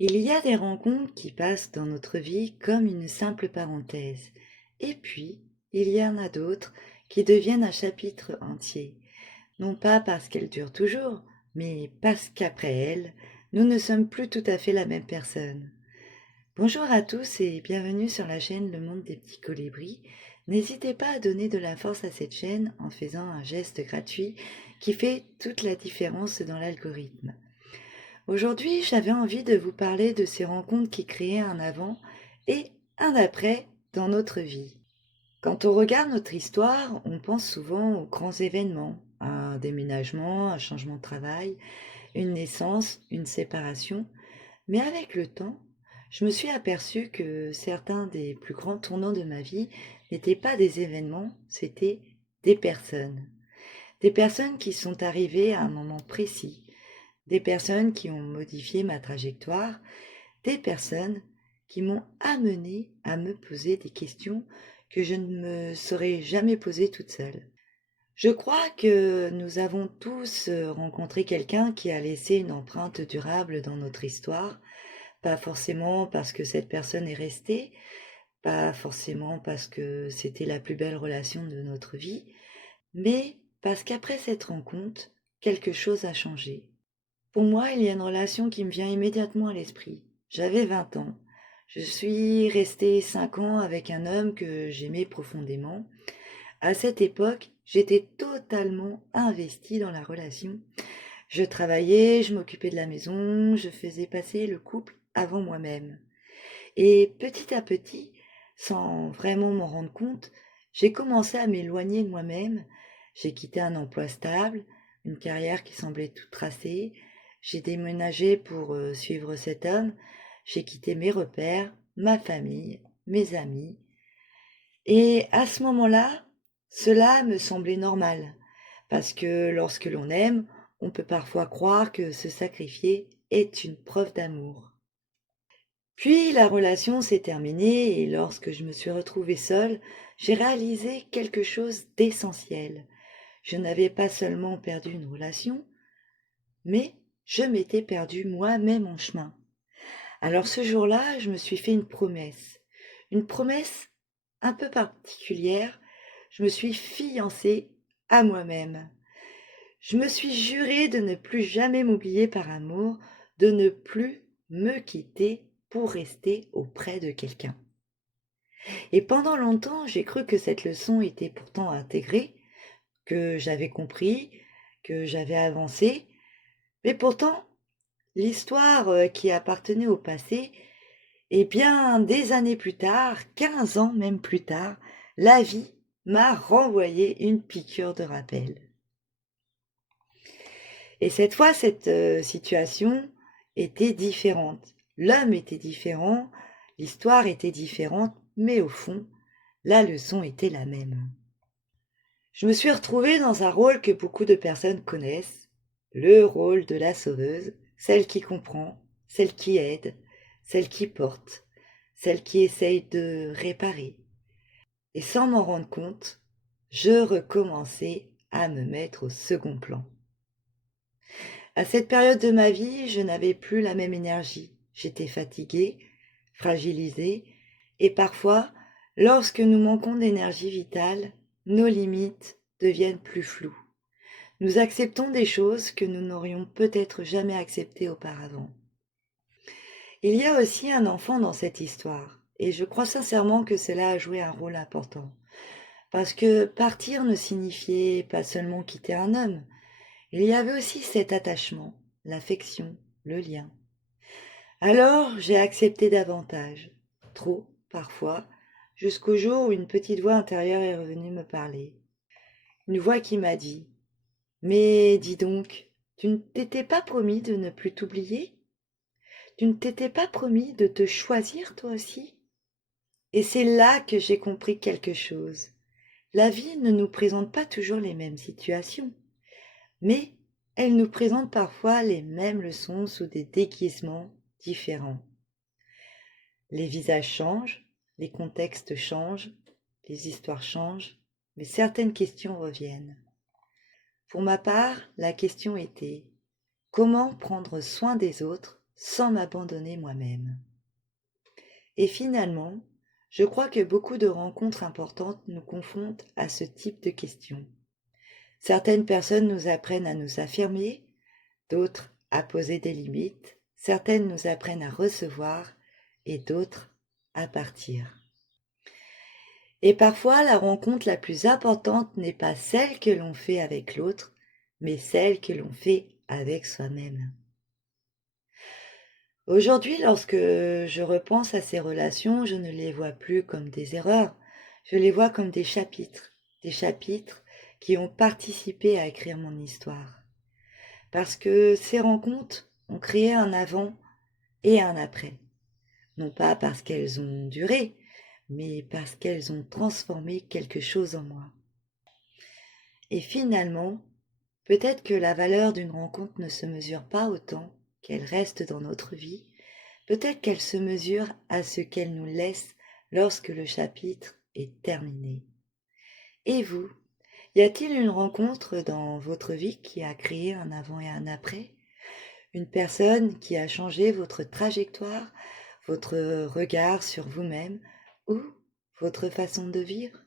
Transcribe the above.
Il y a des rencontres qui passent dans notre vie comme une simple parenthèse. Et puis, il y en a d'autres qui deviennent un chapitre entier. Non pas parce qu'elles durent toujours, mais parce qu'après elles, nous ne sommes plus tout à fait la même personne. Bonjour à tous et bienvenue sur la chaîne Le Monde des Petits Colibris. N'hésitez pas à donner de la force à cette chaîne en faisant un geste gratuit qui fait toute la différence dans l'algorithme. Aujourd'hui, j'avais envie de vous parler de ces rencontres qui créaient un avant et un après dans notre vie. Quand on regarde notre histoire, on pense souvent aux grands événements, un déménagement, un changement de travail, une naissance, une séparation. Mais avec le temps, je me suis aperçue que certains des plus grands tournants de ma vie n'étaient pas des événements, c'étaient des personnes. Des personnes qui sont arrivées à un moment précis, des personnes qui ont modifié ma trajectoire, des personnes qui m'ont amené à me poser des questions que je ne me serais jamais posées toute seule. Je crois que nous avons tous rencontré quelqu'un qui a laissé une empreinte durable dans notre histoire, pas forcément parce que cette personne est restée, pas forcément parce que c'était la plus belle relation de notre vie, mais parce qu'après cette rencontre, quelque chose a changé. Pour moi, il y a une relation qui me vient immédiatement à l'esprit. J'avais 20 ans. Je suis restée 5 ans avec un homme que j'aimais profondément. À cette époque, j'étais totalement investie dans la relation. Je travaillais, je m'occupais de la maison, je faisais passer le couple avant moi-même. Et petit à petit, sans vraiment m'en rendre compte, j'ai commencé à m'éloigner de moi-même. J'ai quitté un emploi stable, une carrière qui semblait toute tracée. J'ai déménagé pour suivre cet homme. J'ai quitté mes repères, ma famille, mes amis. Et à ce moment-là, cela me semblait normal. Parce que lorsque l'on aime, on peut parfois croire que se sacrifier est une preuve d'amour. Puis la relation s'est terminée et lorsque je me suis retrouvée seule, j'ai réalisé quelque chose d'essentiel. Je n'avais pas seulement perdu une relation, mais je m'étais perdue moi-même en chemin. Alors ce jour-là, je me suis fait une promesse un peu particulière. Je me suis fiancée à moi-même. Je me suis juré de ne plus jamais m'oublier par amour, de ne plus me quitter pour rester auprès de quelqu'un. Et pendant longtemps, j'ai cru que cette leçon était pourtant intégrée, que j'avais compris, que j'avais avancé. Mais pourtant, l'histoire qui appartenait au passé, et bien des années plus tard, 15 ans même plus tard, la vie m'a renvoyé une piqûre de rappel. Et cette fois, cette situation était différente. L'homme était différent, l'histoire était différente, mais au fond, la leçon était la même. Je me suis retrouvée dans un rôle que beaucoup de personnes connaissent, le rôle de la sauveuse, celle qui comprend, celle qui aide, celle qui porte, celle qui essaye de réparer. Et sans m'en rendre compte, je recommençais à me mettre au second plan. À cette période de ma vie, je n'avais plus la même énergie. J'étais fatiguée, fragilisée, et parfois, lorsque nous manquons d'énergie vitale, nos limites deviennent plus floues. Nous acceptons des choses que nous n'aurions peut-être jamais acceptées auparavant. Il y a aussi un enfant dans cette histoire, et je crois sincèrement que cela a joué un rôle important. Parce que partir ne signifiait pas seulement quitter un homme, il y avait aussi cet attachement, l'affection, le lien. Alors j'ai accepté davantage, trop parfois, jusqu'au jour où une petite voix intérieure est revenue me parler. Une voix qui m'a dit: «Mais dis donc, tu ne t'étais pas promis de ne plus t'oublier? Tu ne t'étais pas promis de te choisir toi aussi?» Et c'est là que j'ai compris quelque chose. La vie ne nous présente pas toujours les mêmes situations, mais elle nous présente parfois les mêmes leçons sous des déguisements différents. Les visages changent, les contextes changent, les histoires changent, mais certaines questions reviennent. Pour ma part, la question était: comment prendre soin des autres sans m'abandonner moi-même. Et finalement, je crois que beaucoup de rencontres importantes nous confrontent à ce type de questions. Certaines personnes nous apprennent à nous affirmer, d'autres à poser des limites, certaines nous apprennent à recevoir et d'autres à partir. Et parfois, la rencontre la plus importante n'est pas celle que l'on fait avec l'autre, mais celle que l'on fait avec soi-même. Aujourd'hui, lorsque je repense à ces relations, je ne les vois plus comme des erreurs, je les vois comme des chapitres qui ont participé à écrire mon histoire. Parce que ces rencontres ont créé un avant et un après. Non pas parce qu'elles ont duré, mais parce qu'elles ont transformé quelque chose en moi. Et finalement, peut-être que la valeur d'une rencontre ne se mesure pas autant qu'elle reste dans notre vie, peut-être qu'elle se mesure à ce qu'elle nous laisse lorsque le chapitre est terminé. Et vous, y a-t-il une rencontre dans votre vie qui a créé un avant et un après? Une personne qui a changé votre trajectoire, votre regard sur vous-même ou votre façon de vivre?